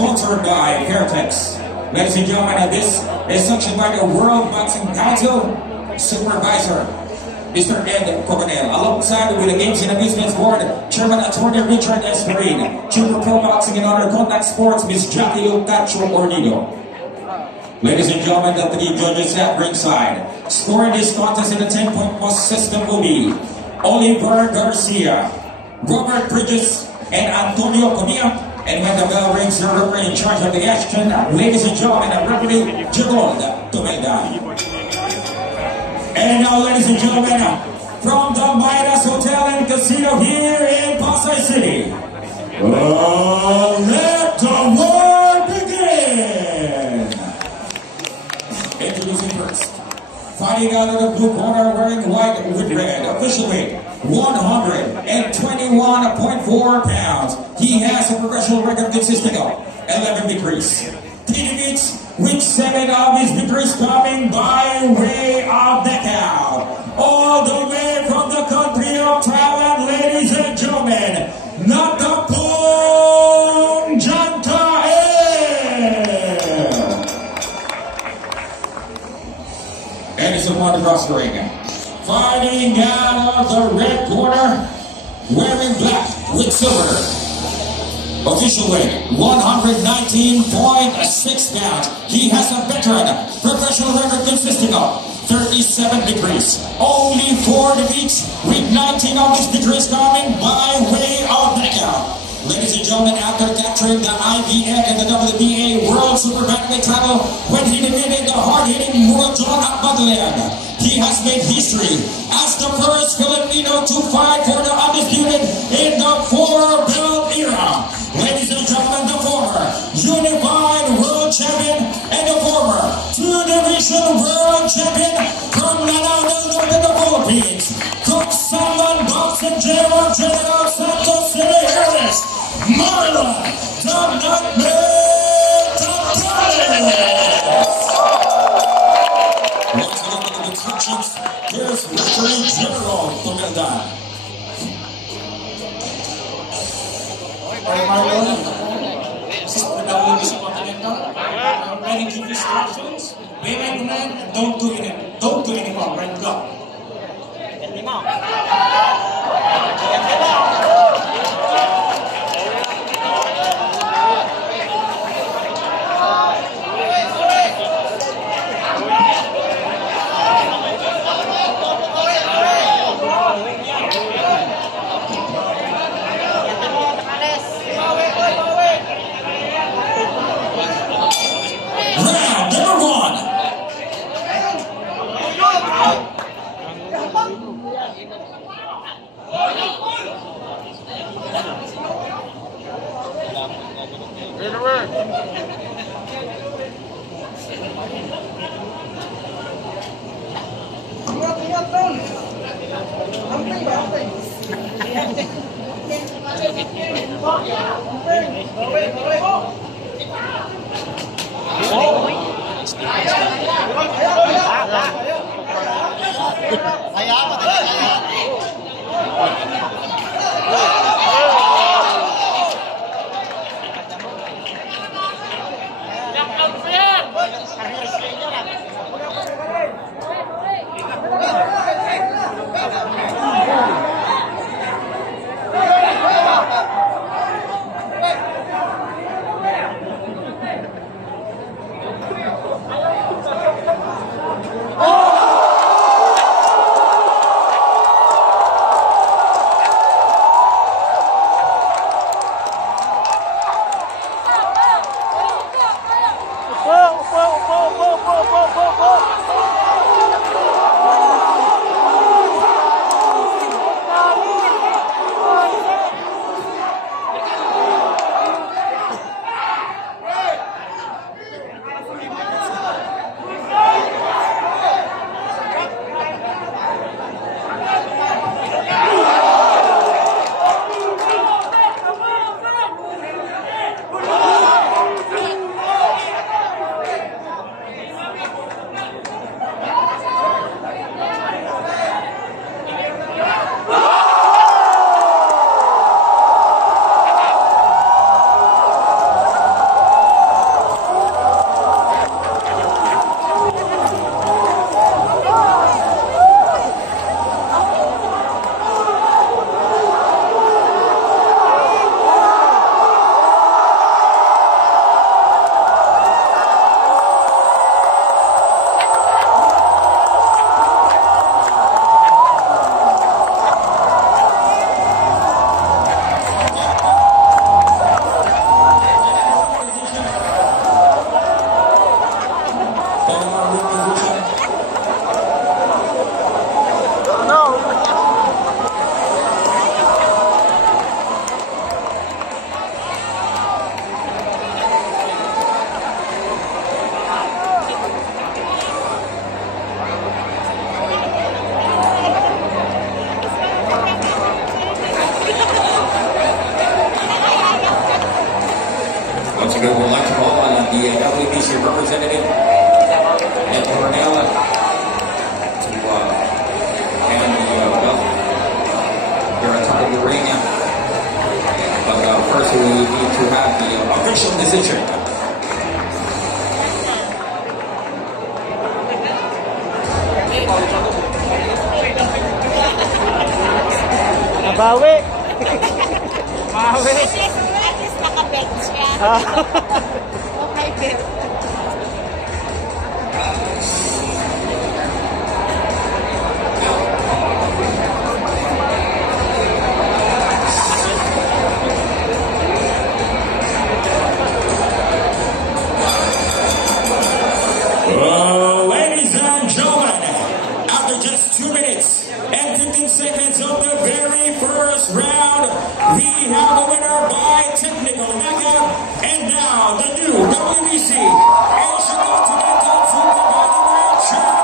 sponsored by Fairtex. Ladies and gentlemen, this is sanctioned by the World Boxing Council Supervisor, Mr. Ed Coconel, alongside with the Games and Amusements Board, Chairman Attorney Richard S. Perrin, Chief of Pro Boxing and Other Contact Sports, Ms. Jackie Otacho Ornido. Ladies and gentlemen, the three judges at ringside. Scoring this contest in the 10-point plus system will be Oliver Garcia, Robert Bridges, and Antonio Comia. And when the bell rings, the referee in charge of the action, ladies and gentlemen, the referee, Gerald Tumenda. And now, ladies and gentlemen, from the Midas Hotel and Casino here in Pasay City, let the war begin! Introducing first, fighting out of the blue corner, wearing white with red, official weight 121.4 pounds. He has a professional record consisting of 11 victories, 3 defeats, with 7 of his victories coming by way of knockout. All the way from the country of Thailand, ladies and gentlemen, Natapon Jantael. And it's upon the cross ring. Fighting out of the red corner, wearing black with silver. Official weight 119.6 pounds. He has a veteran professional record consisting of 37 victories, only 4 defeats, with 19 of his victories coming by way of knockout. Ladies and gentlemen, after capturing the IBF and the WBA World Super Bantamweight title when he defeated the hard-hitting Murodjon Akmadlian, he has made history as the first Filipino to fight for the undisputed in the 4-belt era. Ladies and gentlemen, the former unified world champion and the former 2-division world champion from Lanao del Norte in the Philippines, Coxaman Boxing General Santos City Harris, Marlon the Nutmeg Tapales. Once again, with the instructions, here's referee General Tumenda. Hey Marlon, this is the WBC Continental. I'm ready to give instructions. Be ready, man, and don't do any wrong. Right, go. Once again, we'd like to call on the WBC representative, Ed Cornell, to hand the belt here on top of the ring. But first, we need to have the official decision. Nabawi! Nabawi! At least nakabelt siya. Okay, belt. Ladies and gentlemen, after just 2 minutes and 15 seconds of the very first round, we have a winner by technical knockout, and now the new WBC Asia Continental Super Bantamweight Champion,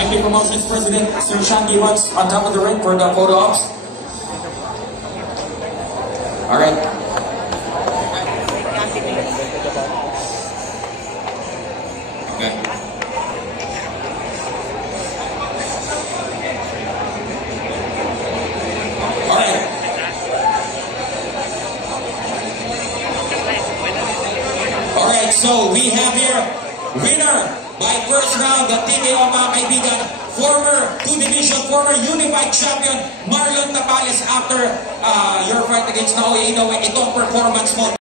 MP Promotions President Sir Shandy Watts on top of the ring for the photo ops. All right. Okay. All right. All right. So we have here winner by first round, the TKO mga kaibigan, former 2-division, former unified champion, Marlon Tapales after your fight against Naoya Inoue. Itong performance mo